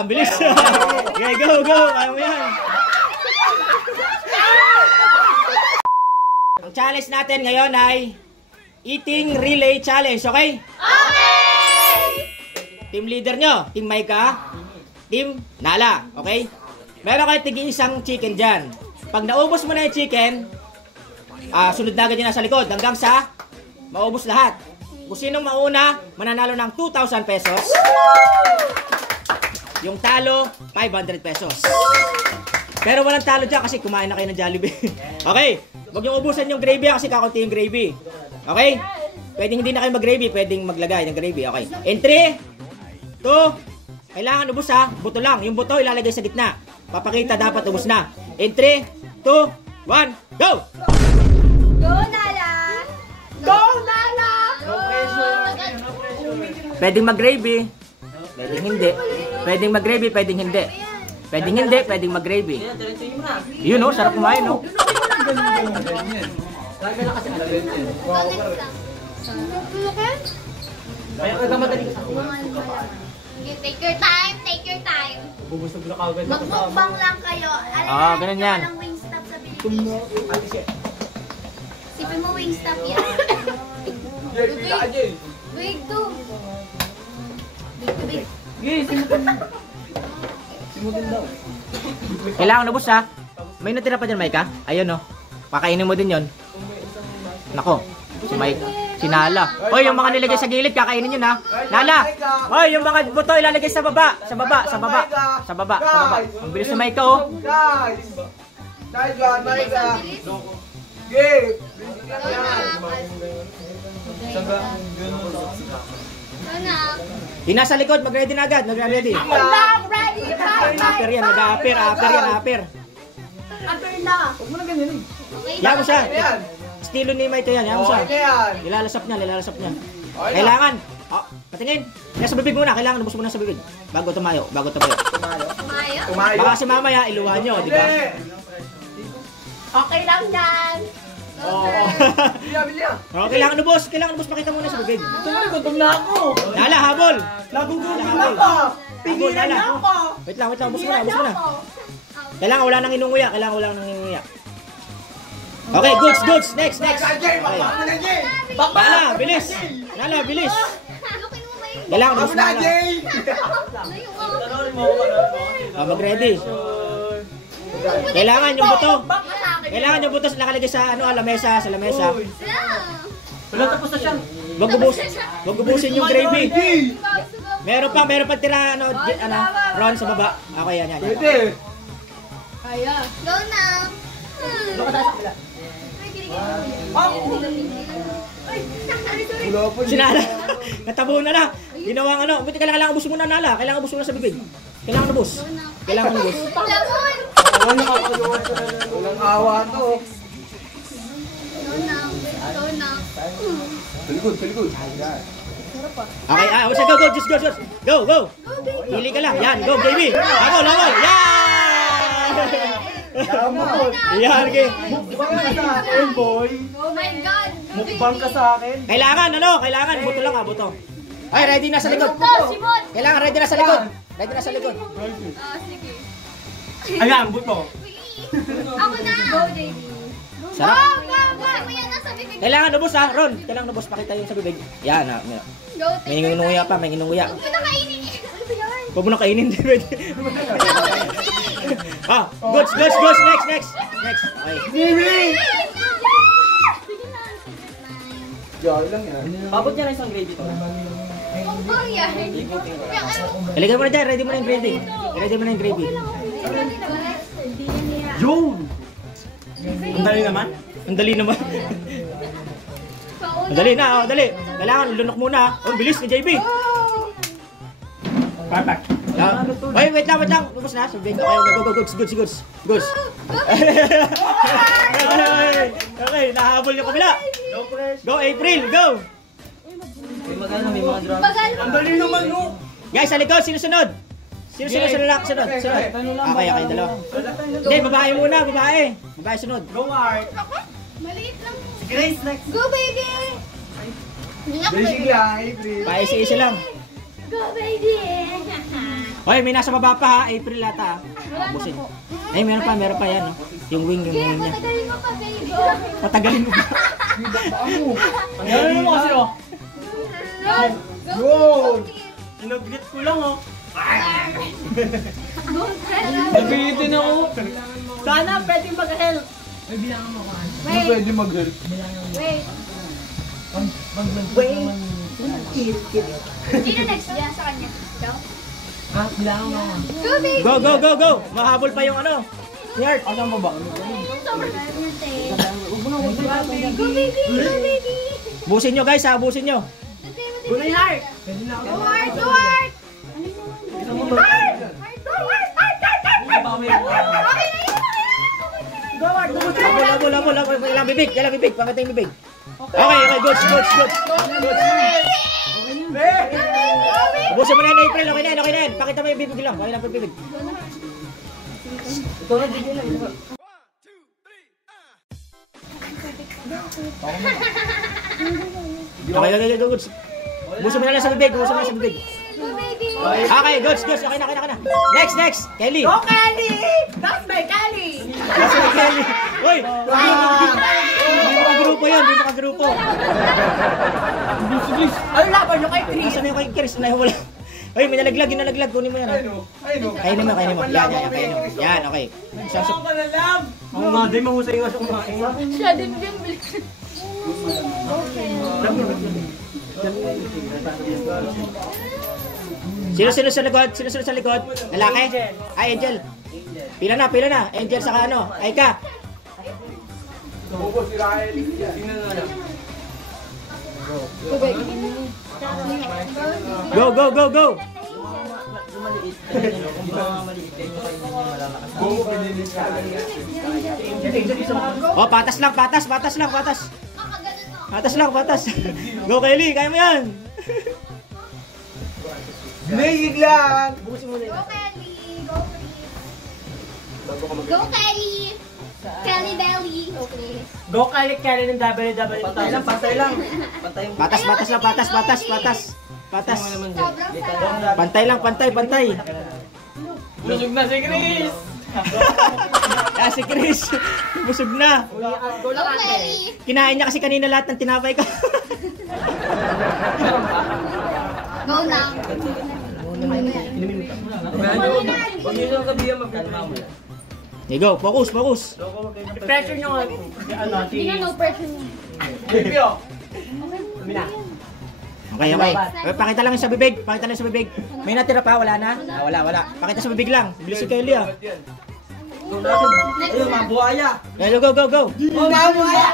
ang bilis. Okay, go, go. Kaya mo yan. Ang challenge natin ngayon ay eating relay challenge, okay? Okay! Team leader nyo, Team Maika, Team Nala, okay? Meron kayo tig-isang chicken dyan. Pag naubos mo na yung chicken, sunod na agad yun sa likod hanggang sa maubos lahat. Kung sinong mauna, mananalo ng 2,000 pesos. Yung talo, 500 pesos. Pero walang talo dyan kasi kumain na kayo ng Jollibee. Okay, huwag yung ubusan yung gravy kasi kakunti yung gravy. Okay? Pwedeng hindi na kayo mag-gravy, pwedeng maglagay ng gravy. Okay. In 3, 2, kailangan ubos ha. Buto lang. Yung buto ilalagay sa gitna. Papakita dapat ubos na. In 3, 2, 1, go! Go, Nala! Go, Nala! No pressure. Pwedeng mag-gravy. Pwedeng hindi. Pwedeng mag-gravy, pwedeng hindi. Pwedeng hindi, pwedeng mag-gravy. Yun o, sarap kumain o. Take your time, take your time. Magmukbang lang kayo. Ganun yan. Walang Wingstop sa Pilipinas. Sipin mo Wingstop yan. Big to. Big. Kailangan ubos ha. May natira pa dyan, Maika. Ayun o. Pakainin mo din yon. Nako. Si Mike. Si Nala. Hoy, yung mga nilagay sa gilid, kakainin yun ha. Nala. Hoy, yung mga buto ilalagay sa baba. Sa baba, sa baba. Sa baba, sa baba. Ang bilis ni Mike oh. Guys! Game! Di nasa likod, mag-ready na agad. Mag-ready. Ready, Mag-apper yan, mag-apper. Apper yan, apper. Apper na. Huwag mo na ganyan eh. Yan mo siya. Yan. Estilo ni Mike yan, yan mo siya. Yan. Nilalasap niya, nilalasap niya. Kailangan. Patingin. Nasa bibig muna, kailangan ubos muna sa bibig. Bago tumayo, bago tumayo. Tumayo? Baka si mamaya, iluwan nyo, di ba? Okay lang yan. Oo. Bilya. Kailangan ubos, pakita muna sa bibig. Gutom na ako. Nala, habol. Nagugutom Nala, na habol. ako. Habol, Pigilan Nala. na ako. Wait lang, ubos muna, ubos muna. Kailangan wala nang inunguya, Okay, goods. Next. Okay. Nala, bilis. Nala, bilis. Kailangan ubos na Nala. Mag-ready. Kailangan yung buto. Kailangan yung buto nakalagay sa lamesa, sa lamesa. Wala tapos na siya. Wag ubusin yung gravy. Meron pa tira Ron sa baba. Okay, yan. Pwede. Go now. Sinala. Natabo na. Ginawang buti kailangan ubos muna Nala. Kailangan ubos muna sa bibig. Kailangan ubos. Walang awa to. Go now. Pelikod. Okay, go. Pili ka lang. Yan, go baby. Habol. Yan! Yan, okay. Mukbang ka sa akin, boy. Oh my God. Mukbang ka sa akin. Kailangan. Buto lang buto. Ay, ready na sa likod. Simon. Kailangan ready na sa likod. Sige. Ayan, buto. Ako na. Go, JD. Sarap. Mo yan nasa bibig. Kailangan ubos ha, Ron. Kailangan ubos, pakita yung sa bibig. Yan ha. Go, May inunguya pa, may inunguya. Huwag mo na kainin. Huwag mo na kainin. Goods. Next. Okay. Jolly lang yan. Pabot niya na isang gravy to. Huwag yan. Ilagay mo na dyan, ready mo na yung gravy. Yun! Ang dali naman. Ang dali naman. Dali. Kailangan, lunok muna. Bilis ni JB. Perfect. Wait lang. Lubos na. Okay, goods. Okay, nahabol yung kabila. Go, April, go. Ang dali naman, no? Guys, sa likod, sino sunod? Sunod. Okay, dalawa. Hindi, babae muna, babae. Babae sunod. Go, Art. Maliit lang. Grace, next. Go, baby. Basic lang, April. Paisi-isi lang. Go, baby. Hoy, may nasa baba pa ha. April ata ha. Busin. Ay, meron pa yan. No? Yung wing Kaya niya. patagalin mo pa, baby. Patagalin mo ba? Ano mo kasi oh? Run! Yun! Sinaglit ko lang oh. Nabitin ako. Sana pwede mag-help. Wait, Pwede mag-help. wait. Sino next dyan sa kanya? Ikaw? Go, baby! Go! Mahabol pa yung ano. Si Art. Asan mo ba? Sobrang natin. Go, baby! Go, baby! Busin nyo guys ha, busin nyo. Go na yung heart! Go, Art! Go, Art! Art! Okay na yun! Go, Art! Labol. Kailang bibig. Pakita yung bibig. Okay, goods. Busin mo na yung April. Okay na yan. Pakita mo yung bibig lang. Okay lang bibig. Okay, goods. Busin mo na lang sa bibig. Go, baby! Okay, goods. Okay na. Next. Kelly. Go, Kelly! That's my Kelly! Kasi may Kelly. Uy! Hindi mo ka-grupo. Ano laban nyo kay Chris? Nasaan na yung kay Chris? Wala. Uy, may nalaglag. Kunin mo yan. Kainin mo. Yan. Yan, okay. Isang Ako ka na lang! Ako nga, di mahusay nga sa kumain. Siya din bilis. Sino sa likod? Lalaki? Ay, Angel. Pila na. Angel saka ano? Aika. Go. Oh, patas lang. Patas lang. Go, Kelly. Kaya mo yan. Mayig lang! Go, Kelly! Go, Kelly! Kelly Belly! Okay. Go Kelly ng WW. Patay lang. Patas. Sobrang sarap. Pantay. Lusog na si Chris! Si Chris. Busog na. Go Go, Kelly! Kinain niya kasi kanina lahat ng tinapay ko. Go na! Huwag nyo lang kabihan magkalma mo. Okay, go. Focus. Pressure nyo nga. Hindi na, no pressure mo. Baby oh! Okay. Pakita lang sa bibig. May natira pa, wala na? Wala. Pakita sa bibig lang. Bilis si Kelly ah. Ayun, mabuhaya! Go. Oh, mabuhaya!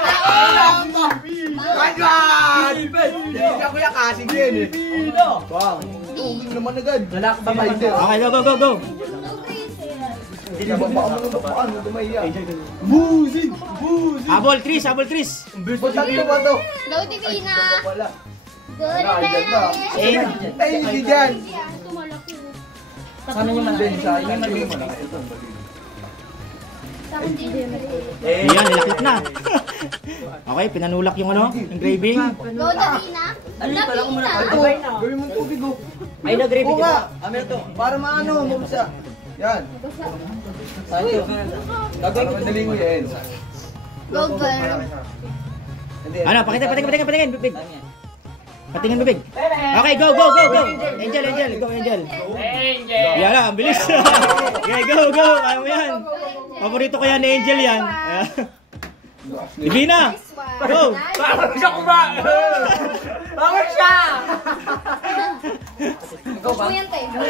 Agad! Hindi ako yung kasing yun eh. Wow. Hindi naman agad. Wala ka ba ba? Okay, go. Hindi na ba mo paano dumaya? Buzid! Habol, Chris. Ba't ito ba ito? Go, Divina! Wala. Go, Divina! Ay, hindi dyan. Tumalaki. Sana nyo man din sa inyo malaki. Sa akin din. Yan, nilakit na. Okay, pinanulak yung ano, yung gravy. Go, Divina! Divina! Gawin mong tubig oh. Ay, na gravy. Oo nga. Para maano, mabisa. Yan. Gagawin ko dali mo yan. Go, girl! Ano, patingin bibig. Patingin bibig. Okay, go. Angel, go Angel. Yan lang, ang bilis. Okay, go. Kaya mo yan. Paborito ko yan ni Angel yan. Divina, go. Bawal siya kumain! Bawal siya! Push mo yan, te. Go,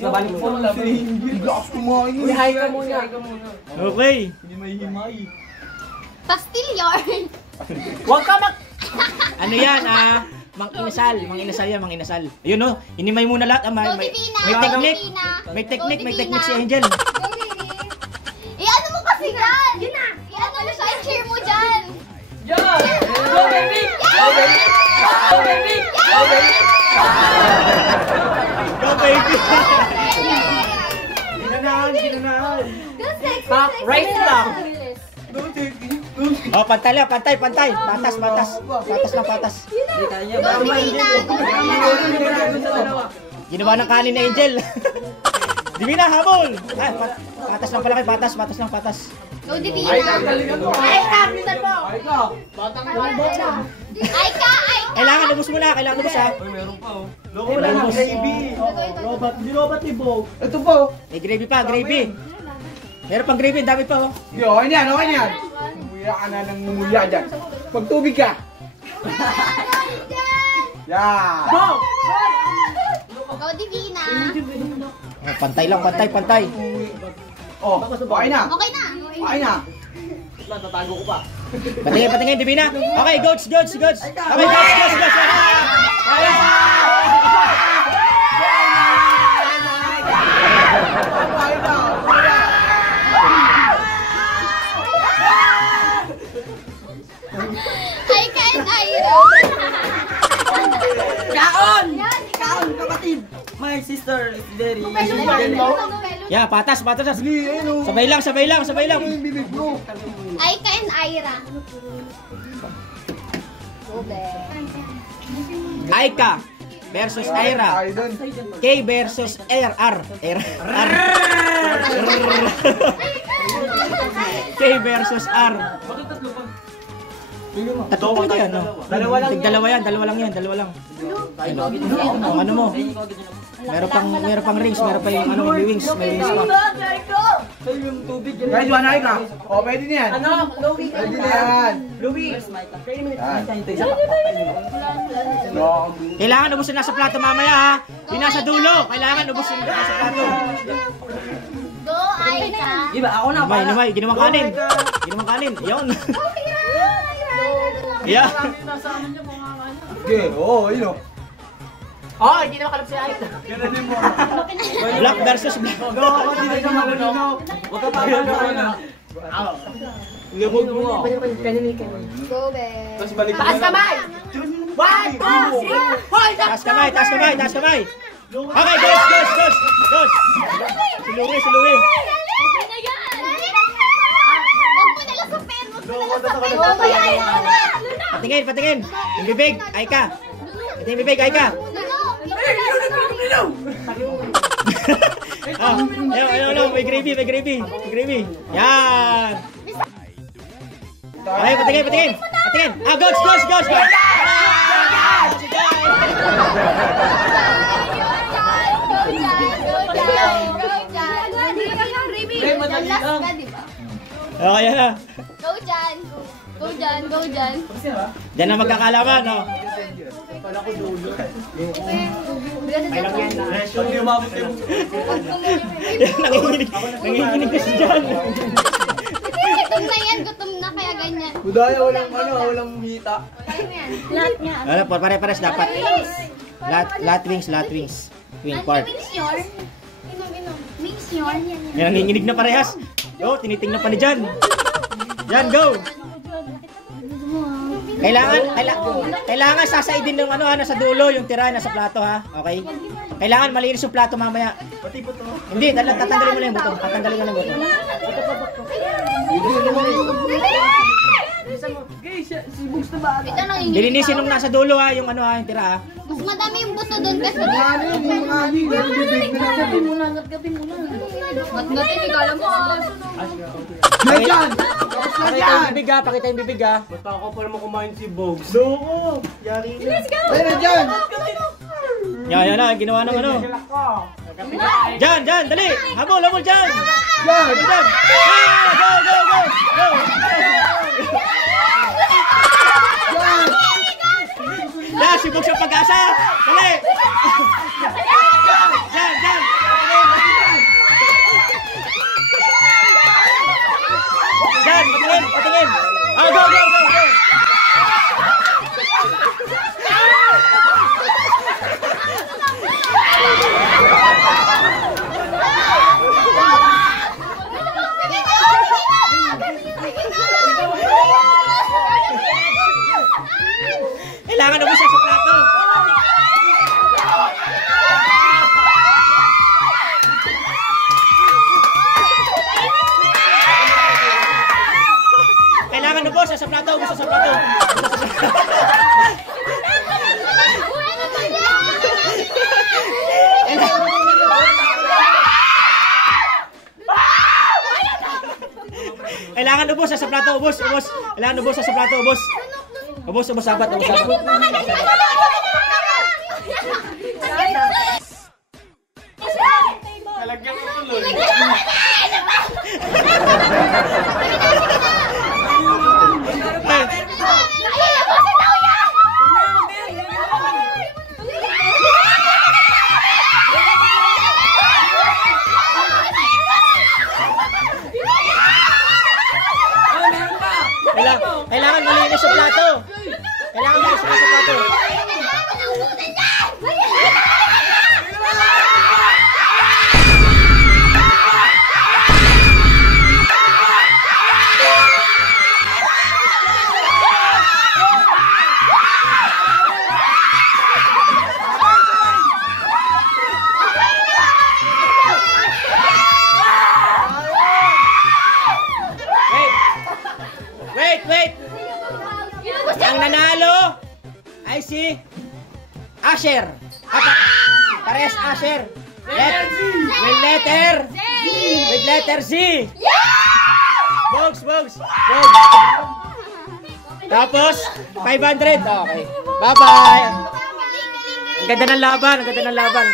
Nabalik po lang. Bigas kumain. Hi ka muna. Okay. Hindi may himay. Pastil yarn! Huwag ka mag... Ano yan, Mang inasal yan. Ayun no, inimay muna lahat. Go, Divina! May technique si Angel. Go, baby! I-ano mo kasi dyan! Yun na! I-ano mo siya, i-cheer mo dyan! Go baby! Go baby! Go baby! Go baby! Go baby. Ginanahan. Go, sexy! Rice lang. Oh, pantay. Patas lang. Go, Divina! Go, Divina! Ginawa ng kanin ni Angel. Divina, habol! Ay, patas lang pala kayo, patas lang, patas. Go, Divina. Ay ka, galingan mo. Ay ka, bilisan mo. Ay ka. Ay ka. Kailangan lubos mo na, kailangan lubos ha. Loko na ng gravy. Robot ni Bo. Ito po. May gravy pa, gravy. Meron pang gravy, dami pa oh. Hindi, okay na yan, okay na yan. Umuya ka na ng mumulya dyan. Magtubig ka. Yeah. Go, Divina. Oh, pantay lang, pantay. Oh, okay na. Okay na. Okay na. Tatago ko pa. Patingin, Divina. Okay, goats. Okay, goats. Ay ka and Ira. Kaon! Kaon, kapatid! My sister is very... Yeah, patas. Sige, ayun o. Sabay lang. Ano yung bibig mo? Ay ka and Ira. Aika versus Ira. Tayo dun. K versus RR. K versus R. Tatlo talaga yan, no? Dalawa yan, dalawa lang. Ang ano mo? Meron pang rings, meron pa yung ano, may wings pa. Sa'yo yung tubig yan. Guys, wanay ka? O, pwede na yan. Ano? Louie. Pwede na yan. Louie. Yan. Kailangan ubusin na sa plato mamaya ha. Yung nasa dulo, kailangan ubusin na sa plato. Go, Ay ka. Diba, ako na para. Numay, ginawang kanin. Yun. Yeah. Okay, oo, yun o. Oh, hindi na makalap si Aita. Gananin mo. Black versus black. Go, ako dito ka malinaw. Huwag ka papagod. Ilabog mo. Go, be. Tapos balik mo. Taas kamay! 1, 2, 3. Hoy! Taas kamay. Okay, goes. Si Louie. Okay na yan. Huwag mo nila sa pen. Patingin. Yung bibig, Aika. Ito yung bibig, Aika. Ayun, may gravy. Yan. Okay, patingin. Ah, goats. Okay, yan na. Go dyan. Diyan na magkakalaman, no? Hindi umabot yung... Yan, nanginginig kasi dyan. Gutom na yan, gutom na kaya ganyan. Budaya, walang hita. Lahat niya. Ano, pare-pares dapat. Lahat wings. Wing part. Mix yun. Yan, nanginginig na parehas. Go, tinitingnan pa ni Jan. Yan, go. Kailangan sasaidin ng ano, nasa dulo yung tira nasa plato ha. Okay? Kailangan malinis yung plato mamaya. Hindi, tatanggalin mo lang yung buto. Dilinisin nung nasa dulo ha, yung ano ha, yung tira ha. Mas madami yung buto doon kasi Gat-gatin, ikala mo Pakita yung bibig ha. Basta ako pa naman kumain si Bogs. Loko! Yari na. Ayun na dyan! Yan na, ginawa ng ano. Jan, dali! Habol, Jan! Yan! Jan! Go! Yan, sibog sa pag-asa! Dali! Jan! Jan, patingin! Go! Kailangan mo siya sa plato. Kailangan ubos sa plato, ubos. Kailangan ubos sa plato, ubos. Ubos, sabat. Talagyan ko tuloy. Kailangan malinis sa plato. Kailangan malinis sa plato. Wait. Ang nanalo ay si Asher. Parehas Asher. With letter Z. Bogs. Tapos 500. Okay. Bye-bye. Ang ganda ng laban.